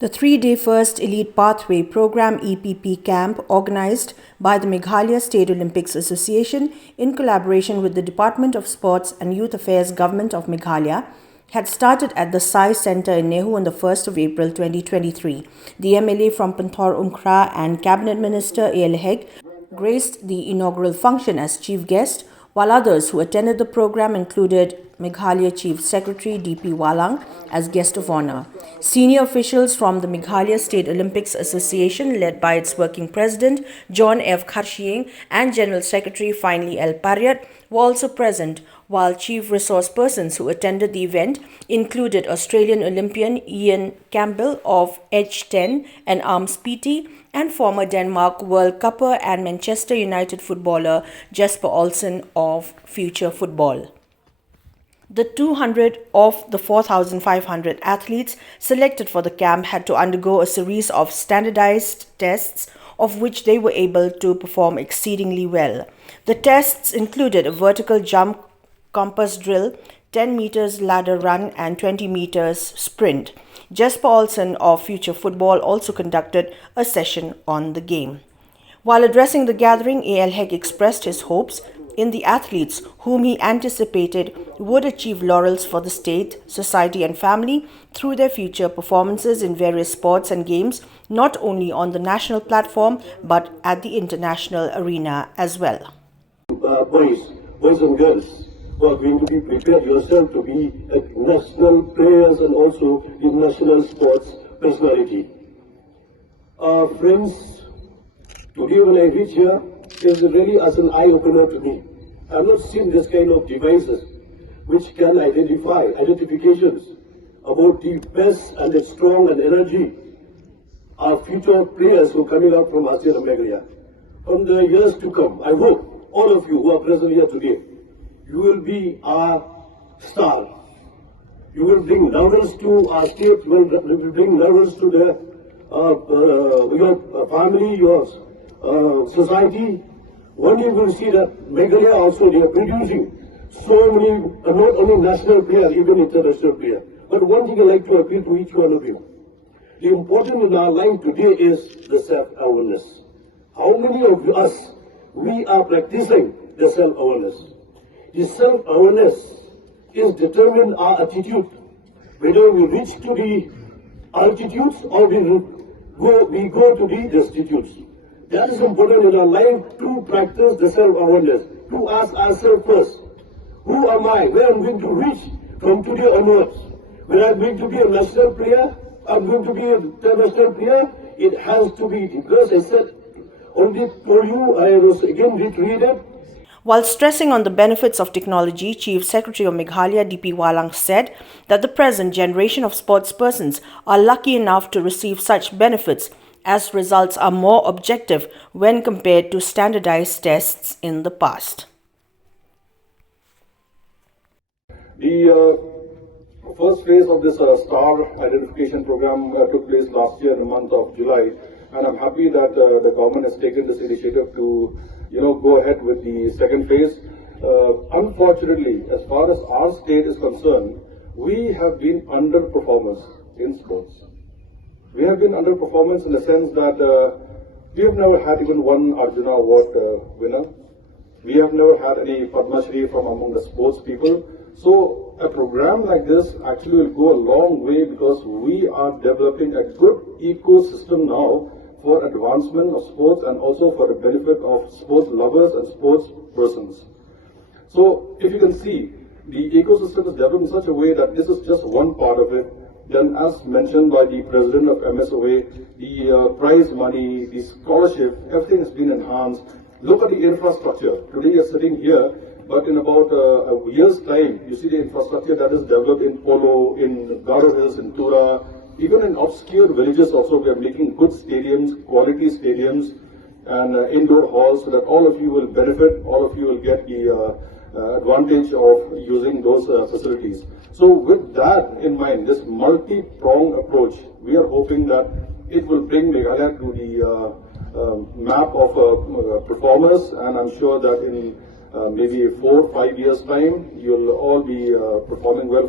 The three-day First Elite Pathway Program EPP camp, organized by the Meghalaya State Olympic Association in collaboration with the Department of Sports and Youth Affairs Government of Meghalaya, had started at the SAI Centre in NEHU on the 1st of April 2023. The MLA from Pynthorumkhrah and Cabinet Minister L Hek graced the inaugural function as chief guest, while others who attended the program included Meghalaya Chief Secretary DP Wahlang as guest of honor. Senior officials from the Meghalaya State Olympic Association, led by its working president John F. Kharshiyeng and General Secretary Finally L Paryat, were also present, while chief resource persons who attended the event included Australian Olympian Ian Campbell of H10 and arms PT and former Denmark World Cupper and Manchester United footballer Jesper Olsen of Future Football. The 200 of the 4,500 athletes selected for the camp had to undergo a series of standardized tests, of which they were able to perform exceedingly well. The tests included a vertical jump compass drill, 10 meters ladder run and 20 meters sprint. Jesper Olsen of Future Football also conducted a session on the game. While addressing the gathering, L Hek expressed his hopes in the athletes whom he anticipated would achieve laurels for the state, society and family through their future performances in various sports and games, not only on the national platform but at the international arena as well. Boys and girls who are going to be prepared yourself to be national players and also in national sports personality. Friends, today when I reach here, is really as an eye-opener to me. I have not seen this kind of devices which can identifications about the best and the strong and energy our future players who are coming up from ASEAN and Meghalaya. From the years to come, I hope all of you who are present here today, you will be our star. You will bring laurels to our state, you will bring laurels to your family, your society. One day you will see that Meghalaya also, they are producing so many, not only national players, even international players. But one thing I like to appeal to each one of you. The important in our life today is the self-awareness. How many of us, we are practicing the self-awareness? The self-awareness is determine our attitude, whether we reach to the altitudes or we go to the destitutes. That is important in our life to practice the self-awareness, to ask ourselves first, who am I, where I'm going to reach from today onwards? When I'm going to be a national player, I'm going to be a international player, it has to be, because I said, only told you, I was again reiterated. While stressing on the benefits of technology, Chief Secretary of Meghalaya DP Wahlang said that the present generation of sportspersons are lucky enough to receive such benefits, as results are more objective when compared to standardized tests in the past. The first phase of this star identification program took place last year in the month of July, and I'm happy that the government has taken this initiative to go ahead with the second phase. Unfortunately, as far as our state is concerned, we have been underperformers in sports. We have been underperformance in the sense that we have never had even one Arjuna Award winner. We have never had any Padma Shri from among the sports people. So a program like this actually will go a long way, because we are developing a good ecosystem now for advancement of sports and also for the benefit of sports lovers and sports persons. So if you can see, the ecosystem is developed in such a way that this is just one part of it. Then, as mentioned by the president of MSOA, the prize money, the scholarship, everything has been enhanced. Look at the infrastructure. Today you're sitting here, but in about a year's time, you see the infrastructure that is developed in Polo, in Garo Hills, in Tura, even in obscure villages also. We are making good stadiums, quality stadiums, and indoor halls, so that all of you will benefit, all of you will get the advantage of using those facilities. So with that in mind, this multi-pronged approach, we are hoping that it will bring Meghalaya to the map of performers, and I'm sure that in maybe 4 or 5 years' time, you'll all be performing well